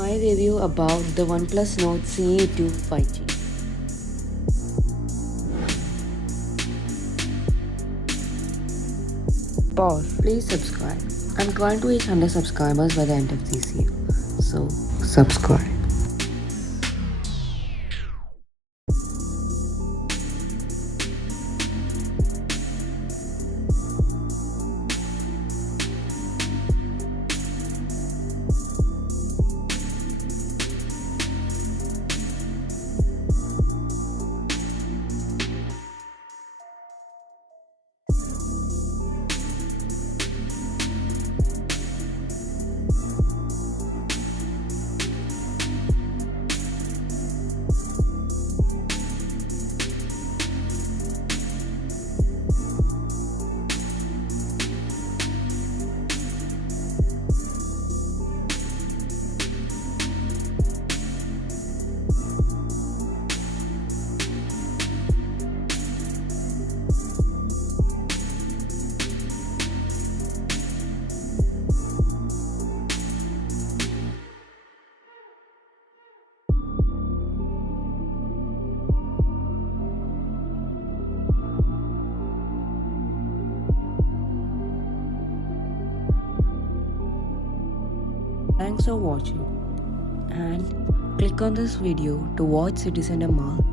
My review about the OnePlus Nord CE 2 5G. Pause. Please subscribe. I'm trying to reach 100 subscribers by the end of this year. So, subscribe. Thanks for watching and click on this video to watch City Center Mall